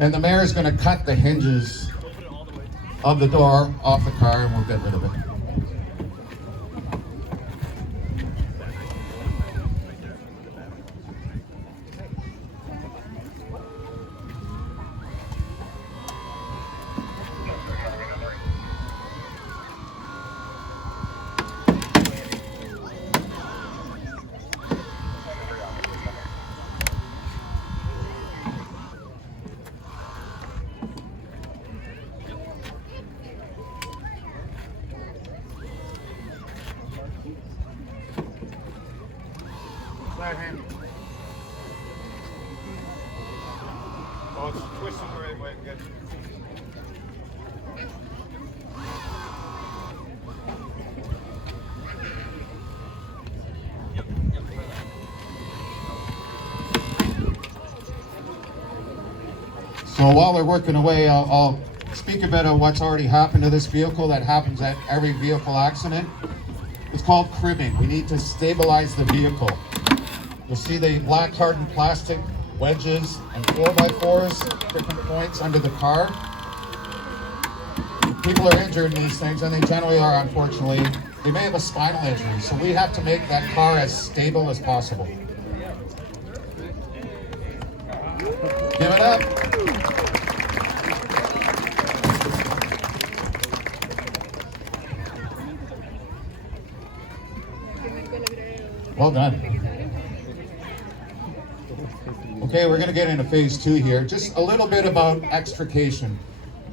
And the mayor is going to cut the hinges of the door off the car and we'll get rid of it. That hand. Oh, it's twisting the right way. Good. So while they're working away, I'll speak a bit of what's already happened to this vehicle that happens at every vehicle accident. It's called cribbing. We need to stabilize the vehicle. You'll see the black hardened plastic wedges and 4x4s, different points under the car. People are injured in these things, and they generally are, unfortunately. They may have a spinal injury, so we have to make that car as stable as possible. Give it up. Well done. Okay, we're going to get into phase 2 here. Just a little bit about extrication.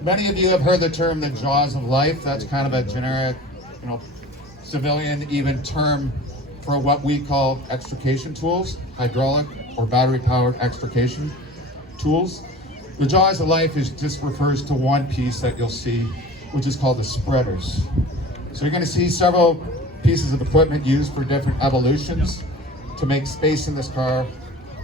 Many of you have heard the term the jaws of life. That's kind of a generic, civilian even term for what we call extrication tools, hydraulic or battery-powered extrication tools. The jaws of life just refers to one piece that you'll see, which is called the spreaders. So you're going to see several pieces of equipment used for different evolutions to make space in this car,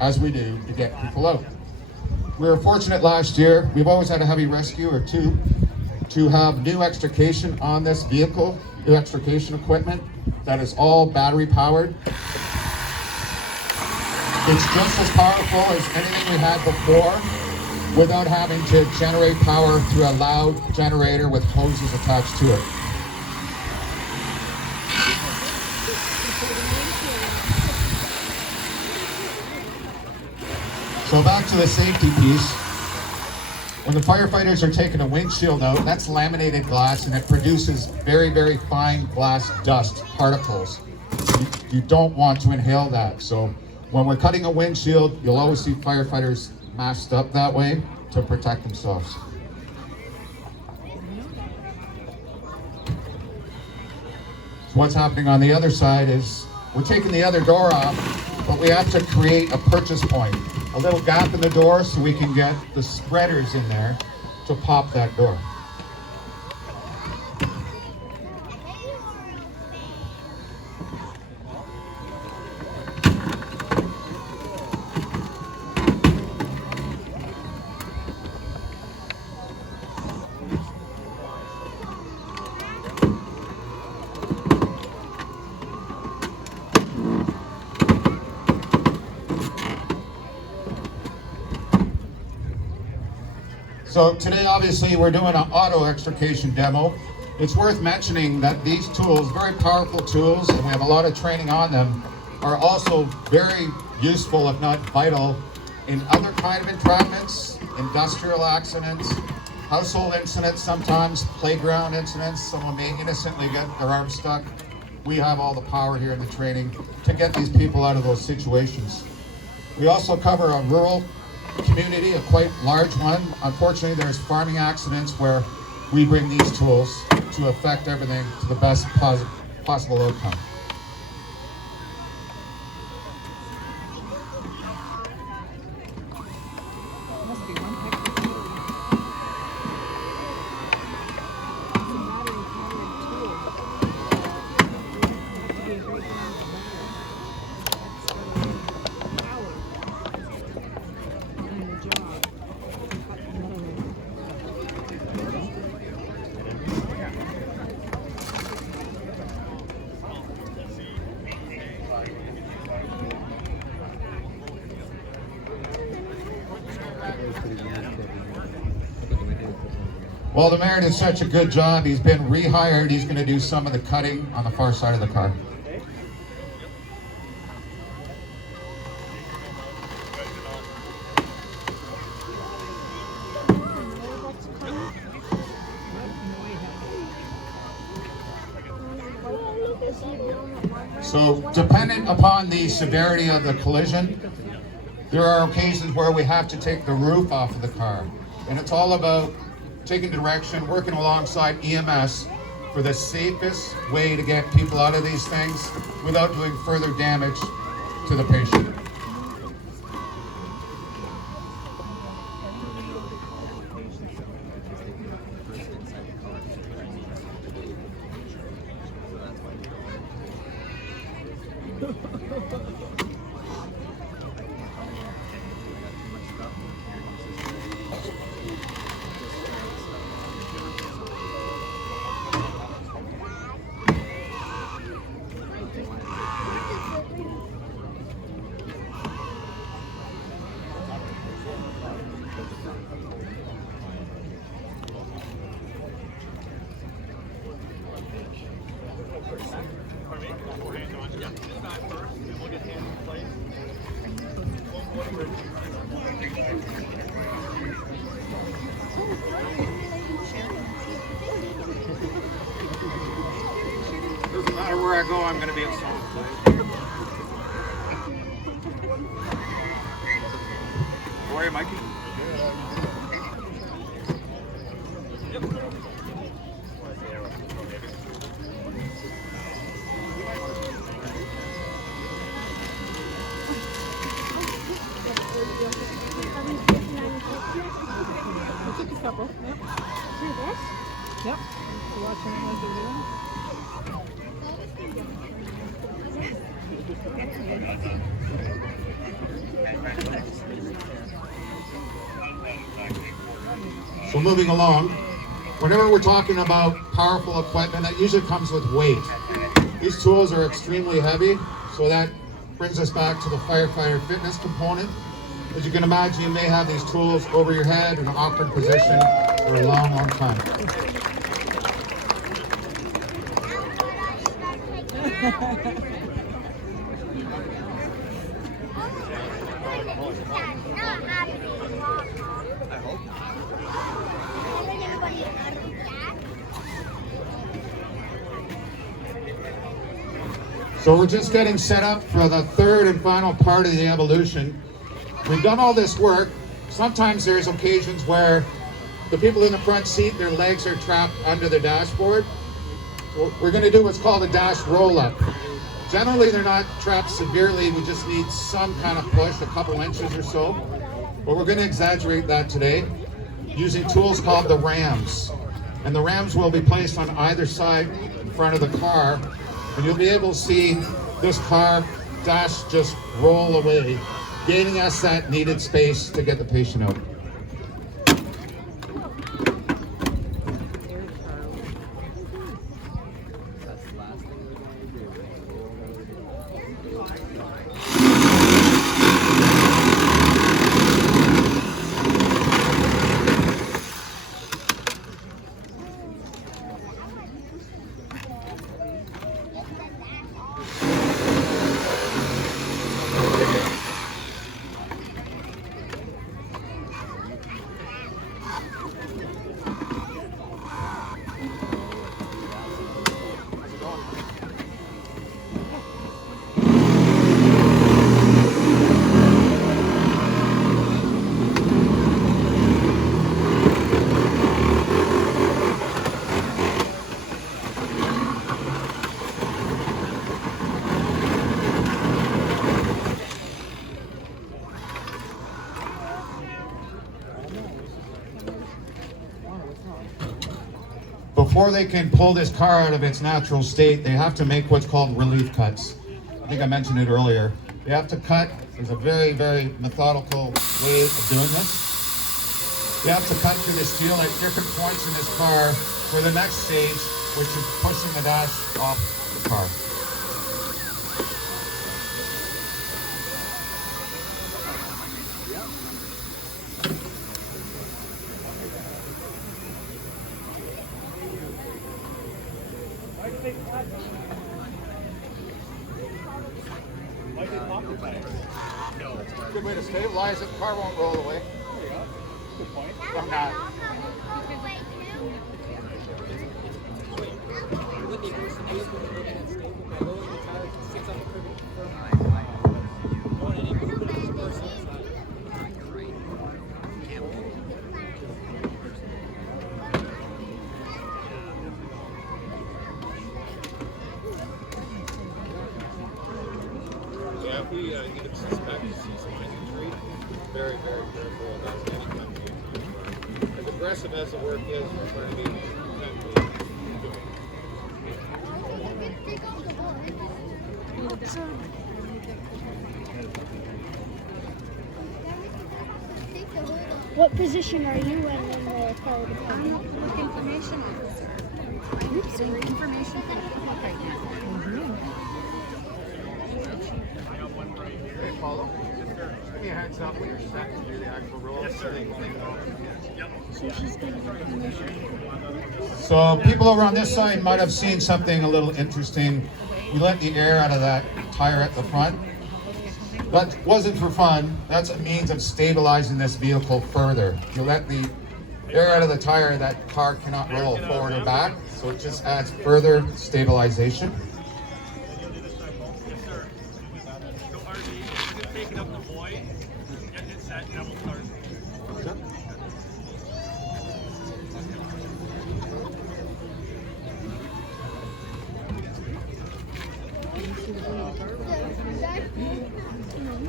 as we do, to get people out. We were fortunate last year, we've always had a heavy rescue or two, to have new extrication on this vehicle, new extrication equipment that is all battery powered. It's just as powerful as anything we had before without having to generate power through a loud generator with hoses attached to it. So back to the safety piece. When the firefighters are taking a windshield out, that's laminated glass and it produces very, very fine glass dust particles. You don't want to inhale that. So when we're cutting a windshield, you'll always see firefighters masked up that way to protect themselves. So what's happening on the other side is we're taking the other door off, but we have to create a purchase point. A little gap in the door so we can get the spreaders in there to pop that door. So today, obviously, we're doing an auto extrication demo. It's worth mentioning that these tools, very powerful tools, and we have a lot of training on them, are also very useful, if not vital, in other kind of entrapments, industrial accidents, household incidents sometimes, playground incidents. Someone may innocently get their arm stuck. We have all the power here in the training to get these people out of those situations. We also cover a rural community, a quite large one. Unfortunately, there's farming accidents where we bring these tools to affect everything to the best possible outcome. Well, the mayor did such a good job. He's been rehired. He's going to do some of the cutting on the far side of the car. So, dependent upon the severity of the collision, there are occasions where we have to take the roof off of the car. And it's all about taking direction, working alongside EMS for the safest way to get people out of these things without doing further damage to the patient. Doesn't matter where I go, I'm going to be in song. How are you, Mikey? Yep. So moving along, whenever we're talking about powerful equipment, that usually comes with weight. These tools are extremely heavy, so that brings us back to the firefighter fitness component. As you can imagine, you may have these tools over your head in an awkward position for a long, long time. So we're just getting set up for the third and final part of the evolution. We've done all this work. Sometimes there's occasions where the people in the front seat, their legs are trapped under the dashboard. We're going to do what's called a dash roll-up. Generally, they're not trapped severely. We just need some kind of push, a couple inches or so. But we're going to exaggerate that today using tools called the rams. And the rams will be placed on either side in front of the car. And you'll be able to see this car dash just roll away, gaining us that needed space to get the patient out. Before they can pull this car out of its natural state, they have to make what's called relief cuts. I think I mentioned it earlier. They have to cut. There's a very, very methodical way of doing this. They have to cut through the steel at different points in this car for the next stage, which is pushing the dash off the car. to stabilize it, the car won't roll away. From that. Yeah, if we even suspect to see some injury, very, very careful about any kind of injury. As aggressive as the work is, we're trying to be potentially doing. What position are you in the fire department? Public information officer. I'm doing information for the public right now. Hey, Paulo, give me a heads up when you're set to do the actual roll. Yes, sir. So she's going to information. So people over on this side might have seen something a little interesting. We let the air out of that tire at the front. That wasn't for fun. That's a means of stabilizing this vehicle further. You let the air out of the tire, that car cannot roll forward or back. So it just adds further stabilization. Taking up the void, getting it set, and then we'll start.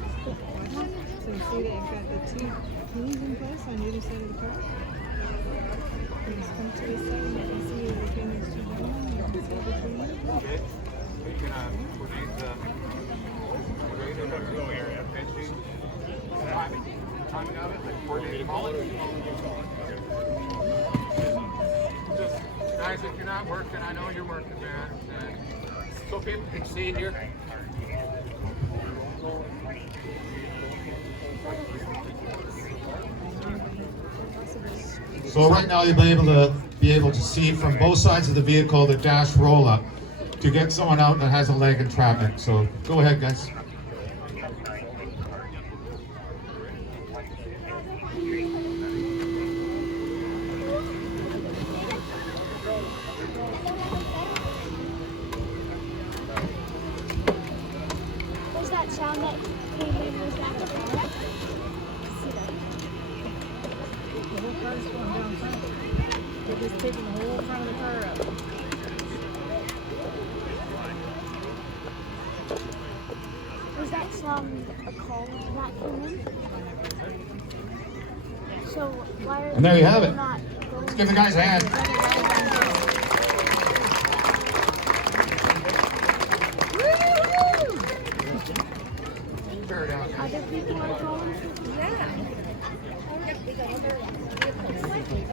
So you see that you've got the two keys in place on either side of the car. You just come to this side and you can see the cameras to the one, you can see between them. Okay. We can coordinate the timing of it, like coordinate calling. Just, guys, if you're not working, I know you're working, man. So people can see here. So right now you'll be able to see from both sides of the vehicle the dash roll up to get someone out that has a leg entrapment. So go ahead, guys. Was that sound that came in? Was that the fire? The whole car's going down front. They're just taking the whole front of the car out. Was that sound a call that came in? So why are And there you have it. not going? Let's give the guys a hand. Other people are calling? Yeah.